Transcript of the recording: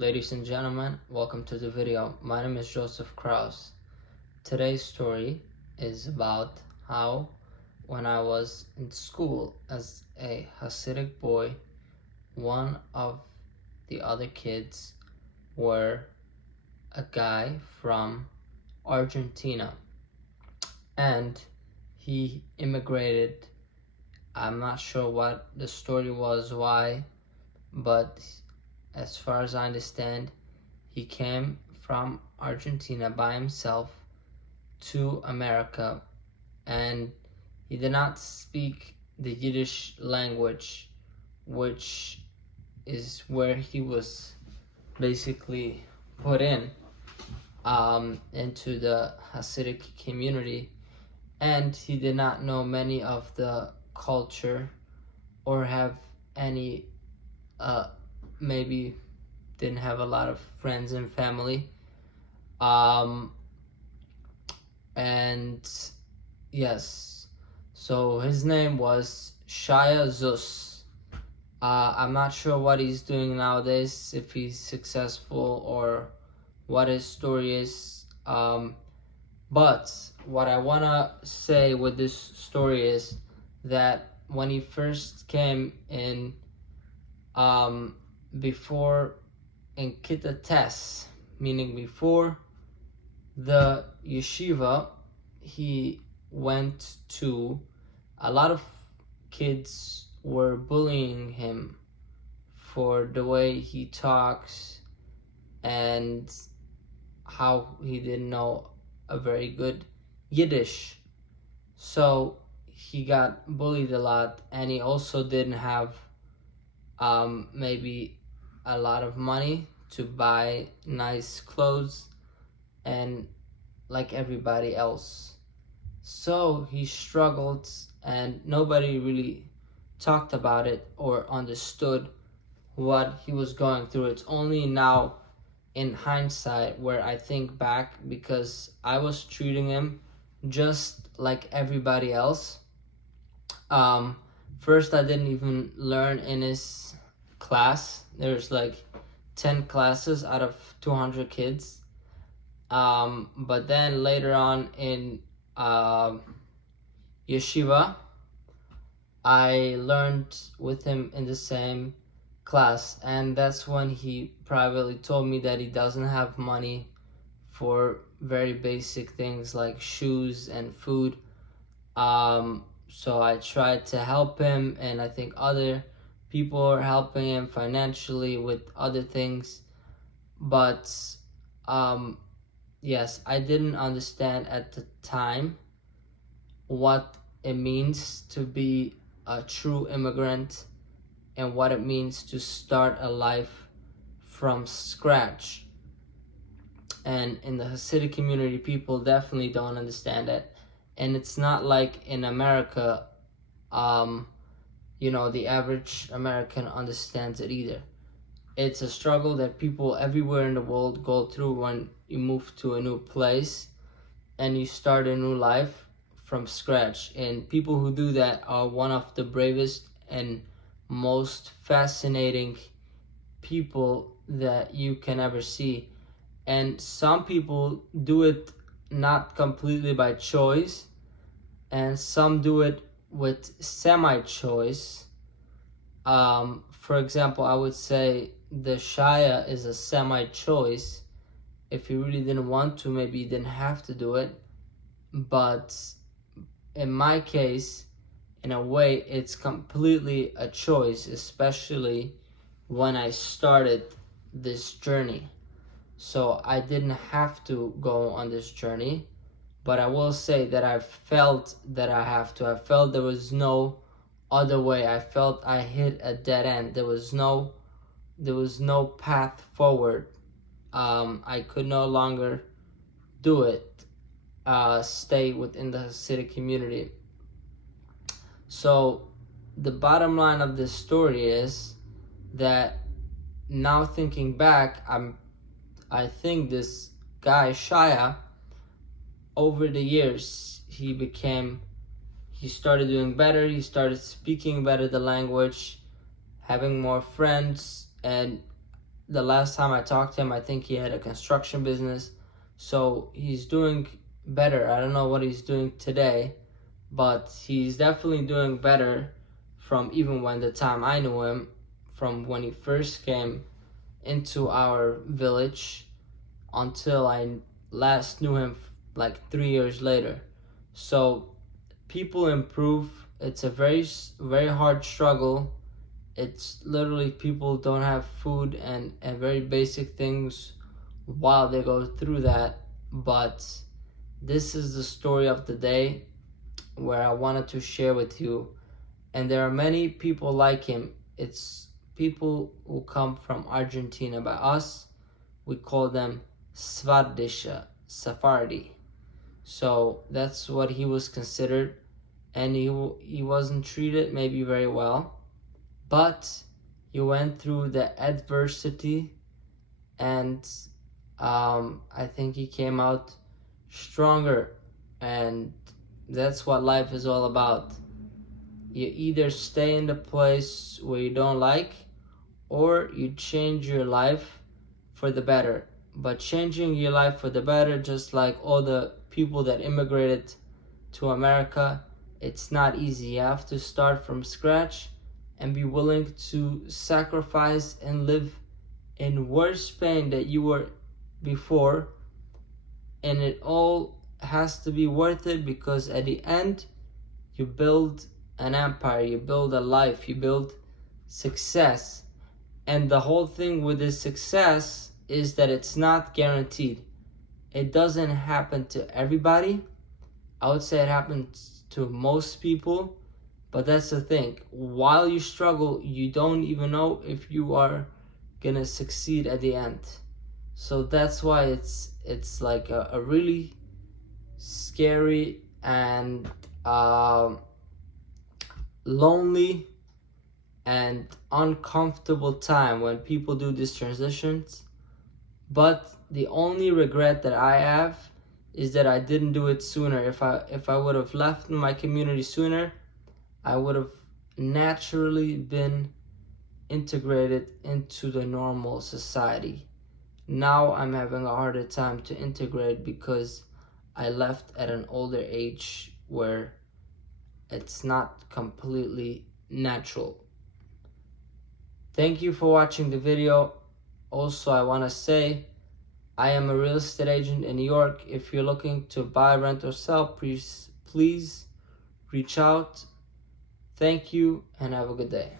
Ladies and gentlemen, welcome to the video. My name is Joseph Kraus. Today's story is about how, when I was in school as a Hasidic boy, one of the other kids were a guy from Argentina, and he immigrated. I'm not sure what the story was, why, but as far as I understand, he came from Argentina by himself to America, and he did not speak the Yiddish language, which is where he was basically put into the Hasidic community, and he did not know many of the culture or have any maybe didn't have a lot of friends and family. And yes, so his name was Shia. I'm not sure what he's doing nowadays, if he's successful or what his story is. But what I want to say with this story is that when he first came in, before in Kita Tes, meaning before the yeshiva, he went to, a lot of kids were bullying him for the way he talks and how he didn't know a very good Yiddish. So he got bullied a lot, and he also didn't have maybe a lot of money to buy nice clothes and like everybody else. So he struggled, and nobody really talked about it or understood what he was going through. It's only now in hindsight where I think back, because I was treating him just like everybody else. First, I didn't even learn in his class. There's like 10 classes out of 200 kids. But then later on in yeshiva, I learned with him in the same class, and that's when he privately told me that he doesn't have money for very basic things like shoes and food. So I tried to help him, and I think other people are helping him financially with other things. But yes, I didn't understand at the time what it means to be a true immigrant and what it means to start a life from scratch. And in the Hasidic community, people definitely don't understand it. And it's not like in America, the average American understands it either. It's a struggle that people everywhere in the world go through when you move to a new place and you start a new life from scratch. And people who do that are one of the bravest and most fascinating people that you can ever see. And some people do it not completely by choice, and some do it with semi-choice. For example, I would say the Shia is a semi-choice. If you really didn't want to, maybe you didn't have to do it. But in my case, in a way, it's completely a choice, especially when I started this journey. So I didn't have to go on this journey, but I will say that I felt that I have to. I felt there was no other way. I felt I hit a dead end. There was no path forward. I could no longer do it, stay within the Hasidic community. So the bottom line of this story is that now thinking back, I think this guy Shia, over the years, he started doing better. He started speaking better the language, having more friends, and the last time I talked to him, I think he had a construction business. So he's doing better. I don't know what he's doing today, but he's definitely doing better from even when the time I knew him, from when he first came into our village until I last knew him like 3 years later. So people improve. It's a very hard struggle. It's literally people don't have food and very basic things while they go through that. But this is the story of the day where I wanted to share with you. And there are many people like him. It's people who come from Argentina. By us, we call them Svardisha, Sephardi. So that's what he was considered, and he wasn't treated maybe very well, but he went through the adversity, and I think he came out stronger, and that's what life is all about. You either stay in the place where you don't like, or you change your life for the better. But changing your life for the better, just like all the people that immigrated to America, it's not easy. You have to start from scratch and be willing to sacrifice and live in worse pain that you were before. And it all has to be worth it, because at the end, you build an empire, you build a life, you build success. And the whole thing with this success is that it's not guaranteed. It doesn't happen to everybody. I would say it happens to most people, but that's the thing. While you struggle, you don't even know if you are gonna succeed at the end. So that's why it's like a really scary and lonely and uncomfortable time when people do these transitions. But the only regret that I have is that I didn't do it sooner. If I would have left my community sooner, I would have naturally been integrated into the normal society. Now I'm having a harder time to integrate because I left at an older age where it's not completely natural. Thank you for watching the video. Also, I want to say I am a real estate agent in New York. If you're looking to buy, rent, or sell, please reach out. Thank you and have a good day.